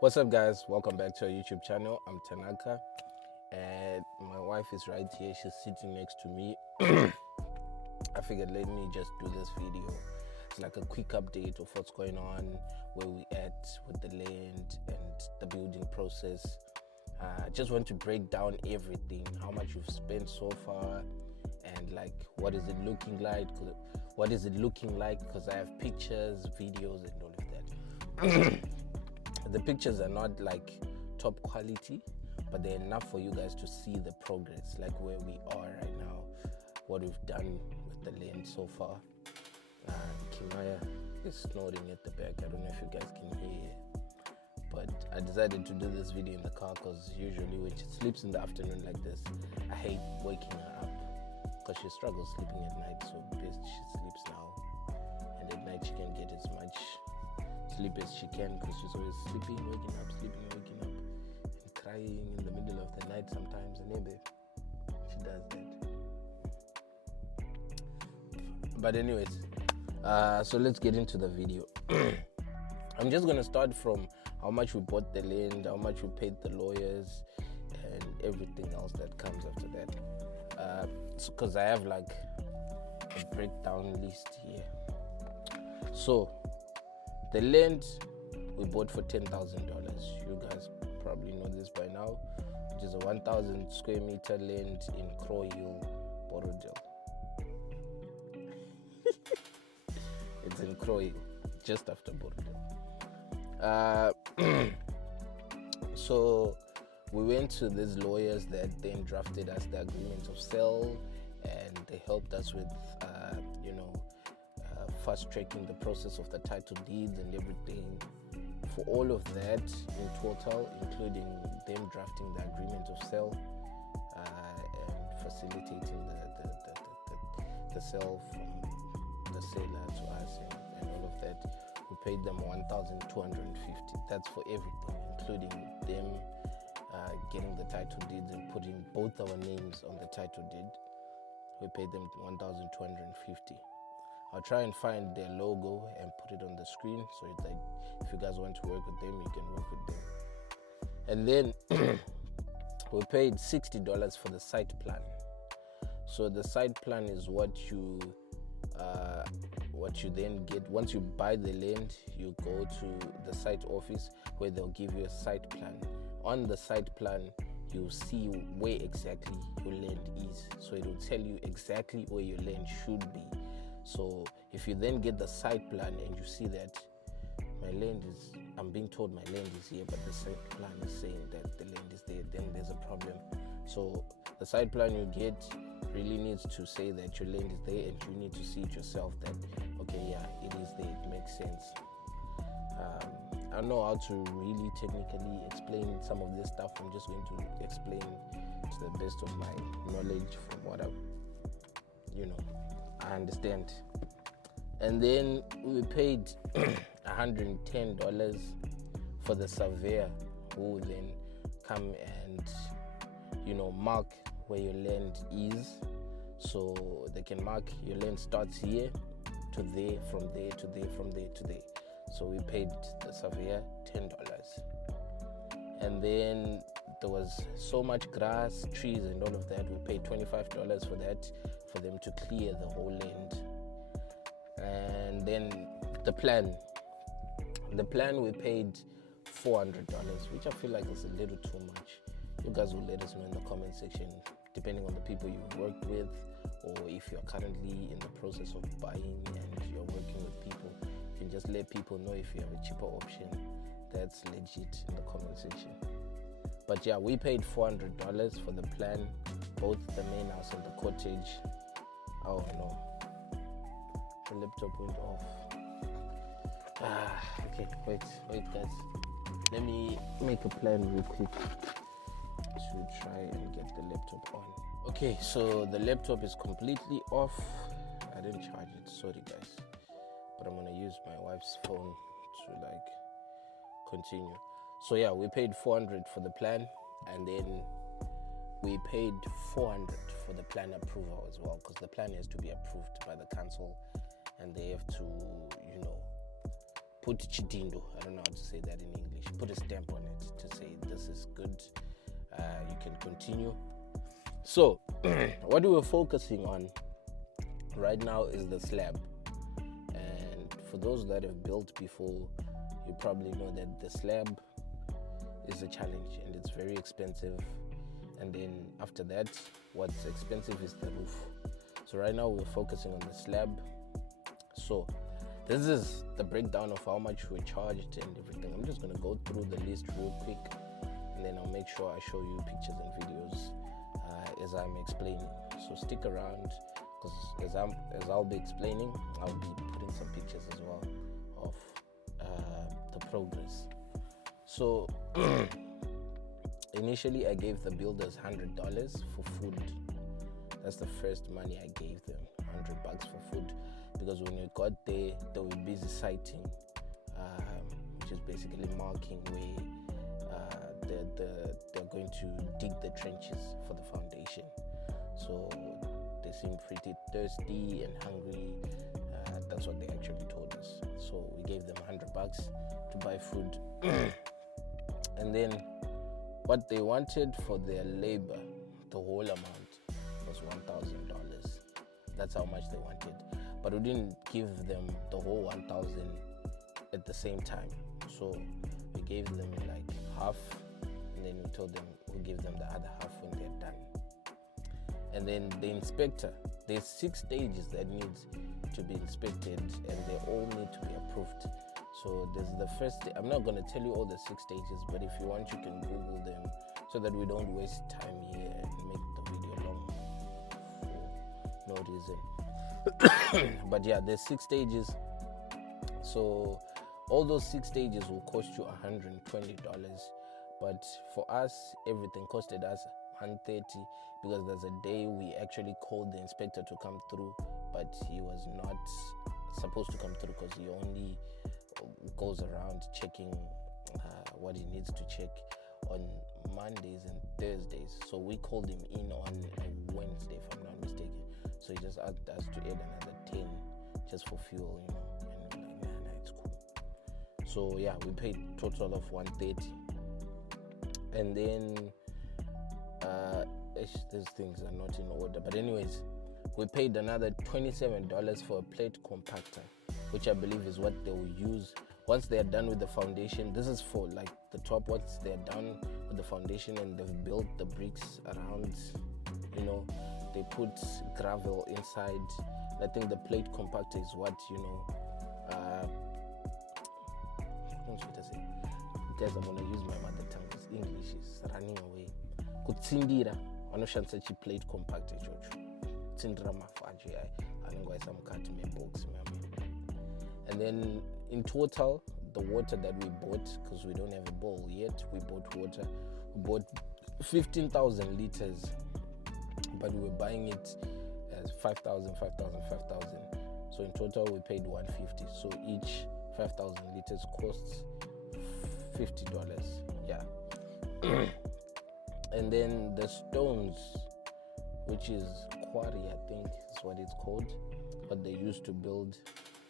What's up, guys? Welcome back to our YouTube channel. I'm Tanaka, and my wife is right here. She's sitting next to me. I figured let me just do this video. It's like a quick update of what's going on, where we at with the land and the building process. I just want to break down everything, how much we've spent so far, and like what is it looking like? Because I have pictures, videos, and all of that. The pictures are not like top quality, but they're enough for you guys to see the progress, like where we are right now, what we've done with the land so far. Kimaya is snoring at the back. I don't know if you guys can hear, but I decided to do this video in the car because usually when she sleeps in the afternoon like this, I hate waking her up because she struggles sleeping at night. So best she sleeps now, and at night she can get as much sleep as she can because she's always sleeping, waking up, and crying in the middle of the night sometimes. And maybe she does that. But anyways, so let's get into the video. I'm just gonna start from how much we bought the land, how much we paid the lawyers, and everything else that comes after that. Because I have like a breakdown list here. So the land we bought for $10,000. You guys probably know this by now, which is a 1,000 square meter land in Crow Hill, Borodale. It's in Crow Hill, just after Borodale. So we went to these lawyers that then drafted us the agreement of sale, and they helped us with, fast tracking the process of the title deeds and everything. For all of that in total, including them drafting the agreement of sale and facilitating the sale from the seller to us and all of that, we paid them $1,250. That's for everything, including them getting the title deeds and putting both our names on the title deed. We paid them $1,250. I'll try and find their logo and put it on the screen so that if you guys want to work with them, you can work with them. And then we paid $60 for the site plan. So the site plan is what you then get. Once you buy the land, you go to the site office where they'll give you a site plan. On the site plan, you see where exactly your land is. So it will tell you exactly where your land should be. So if you then get the site plan and you see that I'm being told my land is here, but the site plan is saying that the land is there, then there's a problem. So the site plan you get really needs to say that your land is there, and you need to see it yourself that, okay, yeah, it is there, it makes sense. I don't know how to really technically explain some of this stuff. I'm just going to explain to the best of my knowledge from what I understand. And then we paid $110 for the surveyor, who will then come and mark where your land is. So they can mark your land starts here to there, from there to there, from there to there. So we paid the surveyor $10. And then there was so much grass, trees, and all of that. We paid $25 for that, for them to clear the whole land. And then the plan we paid $400, which I feel like is a little too much. You guys will let us know in the comment section, depending on the people you've worked with, or if you're currently in the process of buying and you're working with people. You can just let people know if you have a cheaper option. That's legit in the comment section. But yeah, we paid $400 for the plan, both the main house and the cottage. Oh no, the laptop went off. Okay, wait guys. Let me make a plan real quick to try and get the laptop on. Okay, so the laptop is completely off. I didn't charge it, sorry guys. But I'm gonna use my wife's phone to continue. So yeah, we paid $400 for the plan, and then we paid $400 for the plan approval as well, because the plan has to be approved by the council, and they have to, put chitindo, I don't know how to say that in English, put a stamp on it to say this is good, you can continue. So what we're focusing on right now is the slab. And for those that have built before, you probably know that the slab is a challenge and it's very expensive. And then after that, what's expensive is the roof. So right now we're focusing on the slab. So this is the breakdown of how much we charged and everything. I'm just gonna go through the list real quick, and then I'll make sure I show you pictures and videos as I'm explaining. So stick around, because as I'll be explaining, I'll be putting some pictures as well of the progress. So initially I gave the builders $100 for food. That's the first money I gave them, $100 for food, because when we got there, they were busy siting, which is basically marking where they're going to dig the trenches for the foundation. So they seemed pretty thirsty and hungry. That's what they actually told us. So we gave them $100 to buy food. And then what they wanted for their labor, the whole amount, was $1,000. That's how much they wanted. But we didn't give them the whole 1,000 at the same time. So we gave them like half, and then we told them we'll give them the other half when they're done. And then the inspector, there's 6 stages that needs to be inspected, and they all need to be approved. So there's the first, I'm not going to tell you all the 6 stages, but if you want, you can Google them so that we don't waste time here and make the video long for no reason. But yeah, there's 6 stages. So all those 6 stages will cost you $120. But for us, everything costed us $130, because there's a day we actually called the inspector to come through, but he was not supposed to come through because he only goes around checking what he needs to check on Mondays and Thursdays. So we called him in on a Wednesday, if I'm not mistaken. So he just asked us to add another 10 just for fuel, you know. And we're like, nah, it's cool. So yeah, we paid total of $130. And then these things are not in order. But anyways, we paid another $27 for a plate compactor, which I believe is what they will use once they're done with the foundation. This is for like the top. Once they're done with the foundation and they've built the bricks around, you know, they put gravel inside. I think the plate compactor is what, you know, guys, I'm gonna use my mother tongue because English is running away. Kutsindira, anoshandisa chi-plate compactor ichocho. Tsindira mafaji anongwaisa mukati mebox. And then in total, the water that we bought, because we don't have a bowl yet, we bought water. We bought 15,000 liters, but we were buying it as 5,000. So in total, we paid $150. So each 5,000 liters costs $50. Yeah. And then the stones, which is quarry, I think is what it's called, what they used to build,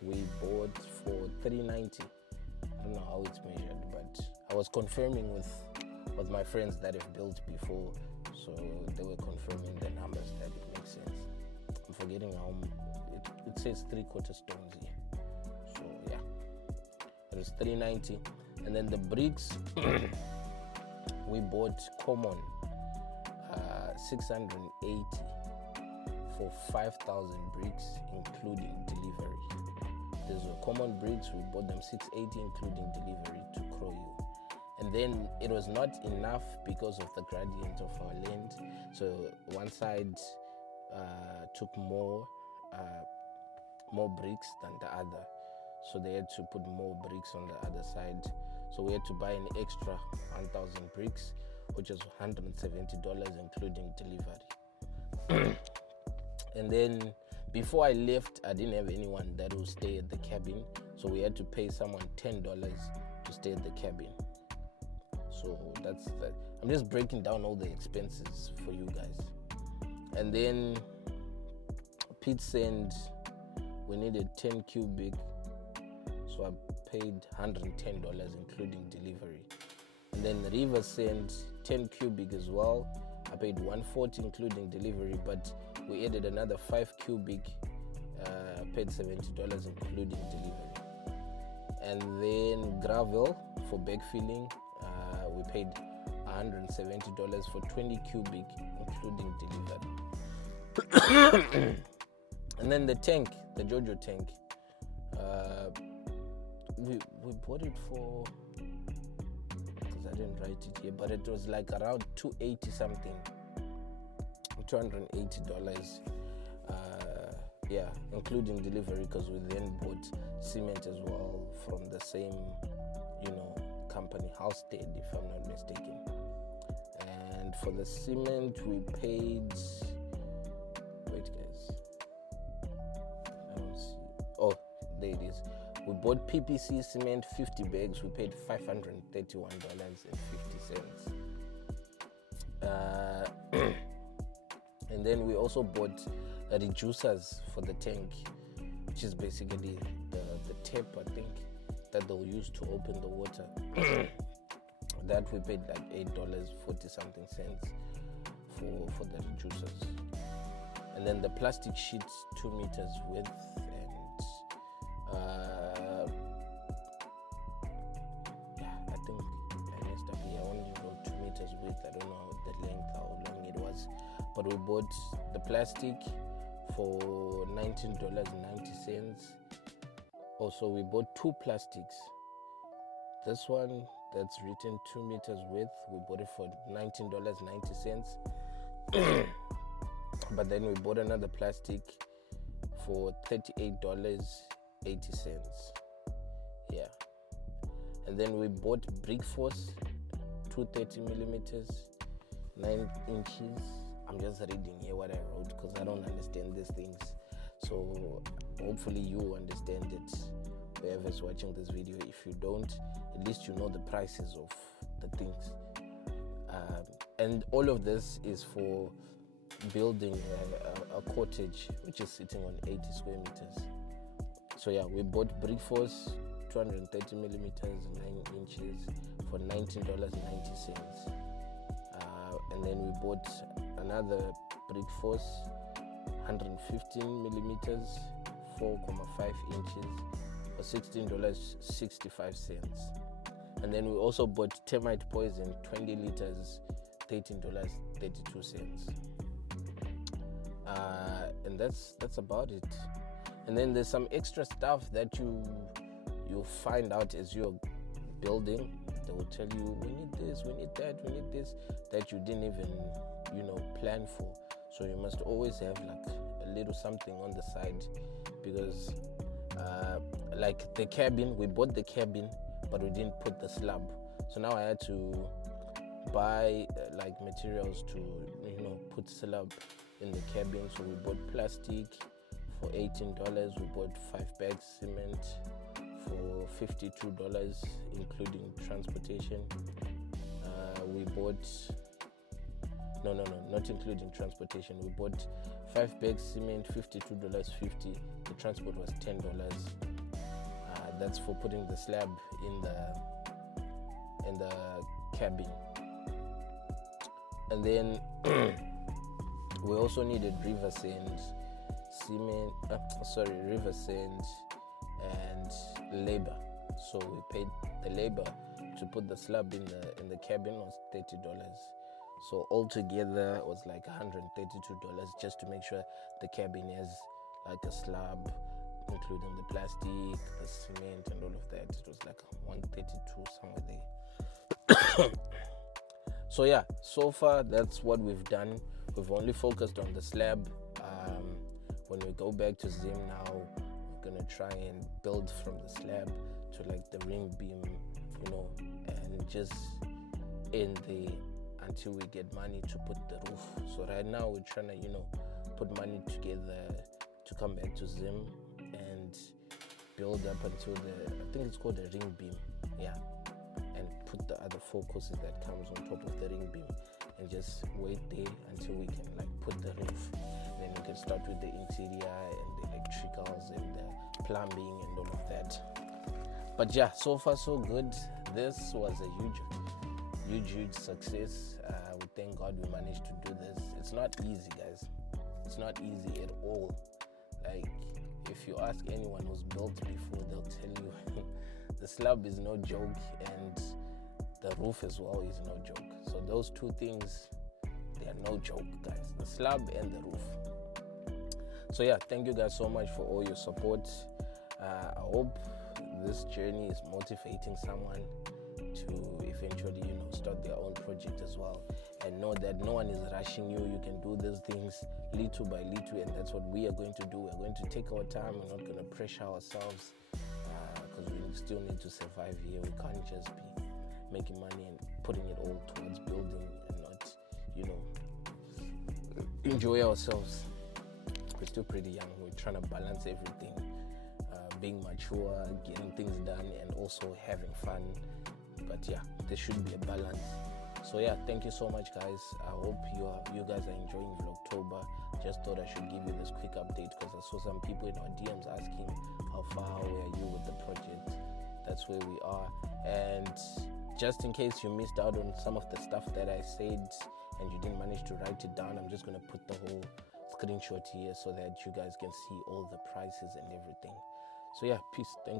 we bought for $390. I don't know how it's measured, but I was confirming with my friends that have built before, so they were confirming the numbers that it makes sense. I'm forgetting how it says 3/4 stones here. So yeah, it was $390. And then the bricks we bought common 680 for 5,000 bricks including delivery. These were common bricks. We bought them 680 including delivery to Kroyu. And then it was not enough because of the gradient of our land. So one side took more bricks than the other. So they had to put more bricks on the other side. So we had to buy an extra 1,000 bricks, which is $170 including delivery. And then before I left, I didn't have anyone that would stay at the cabin. So we had to pay someone $10 to stay at the cabin. So that's that. I'm just breaking down all the expenses for you guys. And then pit sand, we needed 10 cubic. So so I paid $110 including delivery. And then River sent 10 cubic as well. I paid $140 including delivery, but we added another 5 cubic, paid $70 including delivery. And then gravel for backfilling, we paid $170 for 20 cubic including delivery. And then the tank, the Jojo tank, we bought it for, because I didn't write it here, but it was like around $280 something, $280, yeah, including delivery, because we then bought cement as well from the same, company, Halstead, if I'm not mistaken. And for the cement, we paid, wait guys, I don't see, oh, there it is. We bought PPC cement 50 bags. We paid $531.50. And then we also bought reducers for the tank, which is basically the tap, I think, that they'll use to open the water. That we paid like $8.40 something cents for the reducers. And then the plastic sheets 2 meters width, and I think I messed up here. I only wrote 2 meters width. I don't know the length, how long it was. But we bought the plastic for $19.90. Also, we bought 2 plastics. This one that's written 2 meters width, we bought it for $19.90. But then we bought another plastic for $38.80. Yeah. And then we bought brick force, 230 millimeters, 9 inches. I'm just reading here what I wrote because I don't understand these things. So hopefully you understand it, whoever's watching this video. If you don't, at least you know the prices of the things. And all of this is for building a cottage which is sitting on 80 square meters. So yeah, we bought brick force 230 millimeters, 9 inches for $19.90. And then we bought another brick force 115 millimeters, 4.5 inches for $16.65. And then we also bought termite poison 20 liters, $13.32. And that's about it. And then there's some extra stuff that you'll find out as you're building. They will tell you, we need this, we need that, we need this, that you didn't even plan for. So you must always have like a little something on the side, because like the cabin, we bought the cabin but we didn't put the slab. So now I had to buy like materials to put slab in the cabin. So we bought plastic for $18. We bought 5 bags cement for $52 including transportation. We bought not including transportation. We bought 5 bags cement, $52.50. The transport was $10. That's for putting the slab in the cabin. And then we also needed river sand and labor. So we paid the labor to put the slab in the cabin was $30. So altogether it was like $132 just to make sure the cabin has like a slab, including the plastic, the cement, and all of that. It was like $132 somewhere there. So yeah, so far that's what we've done. We've only focused on the slab. When we go back to Zim now, we're gonna try and build from the slab to like the ring beam, and just end there until we get money to put the roof. So right now we're trying to, put money together to come back to Zim and build up until I think it's called a ring beam, yeah, and put the other 4 courses that comes on top of the ring beam, and just wait there until we can like put the roof. And then we can start with the interior and the electricals and the plumbing and all of that. But yeah, so far so good. This was a huge success. We thank God we managed to do this. It's not easy, guys. It's not easy at all. Like, if you ask anyone who's built before, they'll tell you the slab is no joke and the roof as well is no joke. So those two things, they are no joke, guys. The slab and the roof. So yeah, thank you guys so much for all your support. I hope this journey is motivating someone to eventually, start their own project as well, and know that no one is rushing you. You can do these things little by little, and that's what we are going to do. We're going to take our time. We're not going to pressure ourselves because we still need to survive here. We can't just be making money and putting it all towards building and not, enjoy ourselves. We're still pretty young. We're trying to balance everything, being mature, getting things done, and also having fun. But yeah, there should be a balance. So yeah, thank you so much, guys. I hope you guys are enjoying Vlogtober. Just thought I should give you this quick update because I saw some people in our DMs asking how far away are you with the project. That's where we are. And just in case you missed out on some of the stuff that I said and you didn't manage to write it down, I'm just going to put the whole screenshot here so that you guys can see all the prices and everything. So yeah, peace. Thank you.